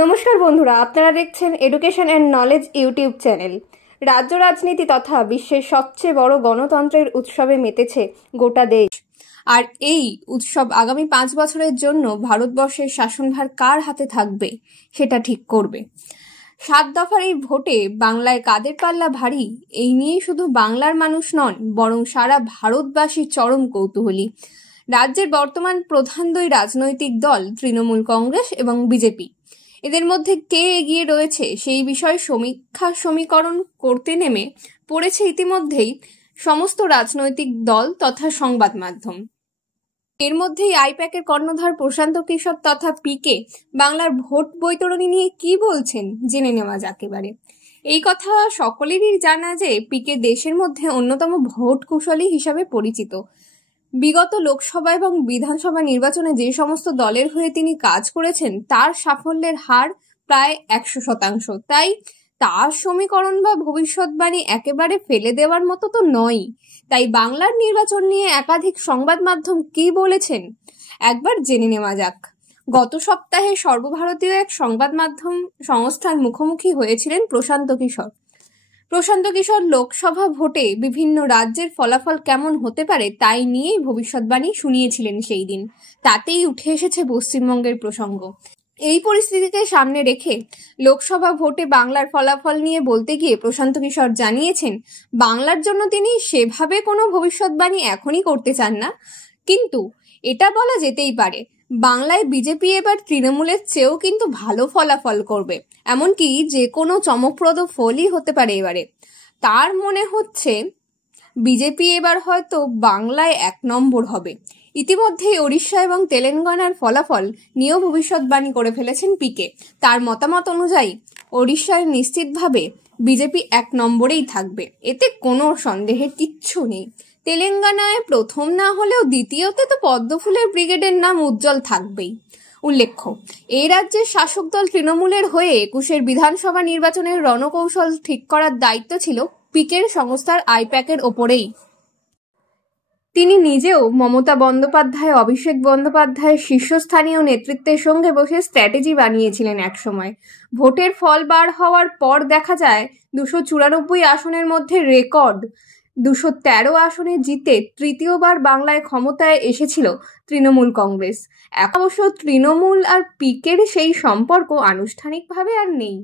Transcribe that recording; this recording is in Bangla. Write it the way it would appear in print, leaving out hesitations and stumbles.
নমস্কার বন্ধুরা, আপনারা দেখছেন education and knowledge YouTube channel. রাজ্য রাজনীতি তথা বিশ্বের সবচেয়ে বড় গণতন্ত্রের উৎসবে মেতেছে গোটা দেশ। আর এই উৎসব আগামী 5 বছরের জন্য ভারতবর্ষের শাসনভার কার হাতে থাকবে সেটা ঠিক করবে। 7 দফার এই ভোটে বাংলায় কাদের পাল্লা ভারী, এই নিয়েই শুধু বাংলার মানুষ নন, বরং সারা ভারতবাসী চরম কৌতূহলী। রাজ্যের বর্তমান প্রধান দুই রাজনৈতিক দল তৃণমূল কংগ্রেস এবং বিজেপি, এদের মধ্যে কে এগিয়ে রয়েছে সেই বিষয়ে সমীকরণ করতে নেমে পড়েছে ইতিমধ্যেই সমস্ত রাজনৈতিক দল তথা সংবাদ মাধ্যম। এর মধ্যেই আইপ্যাকের কর্ণধার প্রশান্ত কিশোর তথা পিকে বাংলার ভোট বৈতরণী নিয়ে কি বলছেন জেনে নেওয়া যাক এবারে। এই কথা সকলেরই জানা যে পিকে দেশের মধ্যে অন্যতম ভোট কুশলী হিসাবে পরিচিত। বিগত লোকসভা এবং বিধানসভা নির্বাচনে যে সমস্ত দলের হয়ে তিনি কাজ করেছেন তার সাফল্যের হার প্রায় 100%। তাই তার সমীকরণ বা ভবিষ্যৎবাণী একেবারে ফেলে দেওয়ার মতো তো নয়। তাই বাংলার নির্বাচন নিয়ে একাধিক সংবাদ মাধ্যম কি বলেছেন একবার জেনে নেওয়া যাক। গত সপ্তাহে সর্বভারতীয় এক সংবাদ মাধ্যম সংস্থার মুখোমুখি হয়েছিলেন প্রশান্ত কিশোর লোকসভা ভোটে বিভিন্ন রাজ্যের ফলাফল কেমন হতে পারে তাই নিয়েই ভবিষ্যৎবাণী শুনিয়েছিলেন সেই দিন। তাতেই উঠে এসেছে পশ্চিমবঙ্গের প্রসঙ্গ। এই পরিস্থিতিকে সামনে রেখে লোকসভা ভোটে বাংলার ফলাফল নিয়ে বলতে গিয়ে প্রশান্ত কিশোর জানিয়েছেন বাংলার জন্য তিনি সেভাবে কোনো ভবিষ্যৎবাণী এখনই করতে চান না, কিন্তু এটা বলা যেতেই পারে বাংলায় বিজেপি এবার তৃণমূলের চেয়েও কিন্তু ভালো ফলাফল করবে, এমনকি যে কোনো চমকপ্রদ ফলই হতে পারে এবারে। তার মনে হচ্ছে বিজেপি এবার হয়তো বাংলায় 1 নম্বর হবে। ইতিমধ্যেই ওড়িশা এবং তেলেঙ্গানার ফলাফল নিয়েও ভবিষ্যৎবাণী করে ফেলেছেন পিকে। তার মতামত অনুযায়ী ওড়িশায় নিশ্চিতভাবে বিজেপি 1 নম্বরেই থাকবে, এতে কোনো সন্দেহের কিচ্ছু নেই। তেলেঙ্গানায় প্রথম না হলেও দ্বিতীয়তে তো পদ্মফুলের ব্রিগেডের নাম উজ্জ্বল থাকবেই। উল্লেখ্য, এই রাজ্যের শাসক দল তৃণমূলের হয়ে 21 বিধানসভা নির্বাচনের রণকৌশল ঠিক করার দায়িত্ব ছিল পিকের সংস্থার আইপ্যাকের ওপরেই। তিনি নিজেও মমতা বন্দ্যোপাধ্যায়, অভিষেক বন্দ্যোপাধ্যায়ের শীর্ষস্থানীয় নেতৃত্বের সঙ্গে বসে স্ট্র্যাটেজি বানিয়েছিলেন একসময়। ভোটের ফল বার হওয়ার পর দেখা যায় 294 আসনের মধ্যে রেকর্ড 213 আসনে জিতে তৃতীয়বার বাংলায় ক্ষমতায় এসেছিল তৃণমূল কংগ্রেস। এখন অবশ্য তৃণমূল আর পিকের সেই সম্পর্ক আনুষ্ঠানিকভাবে আর নেই।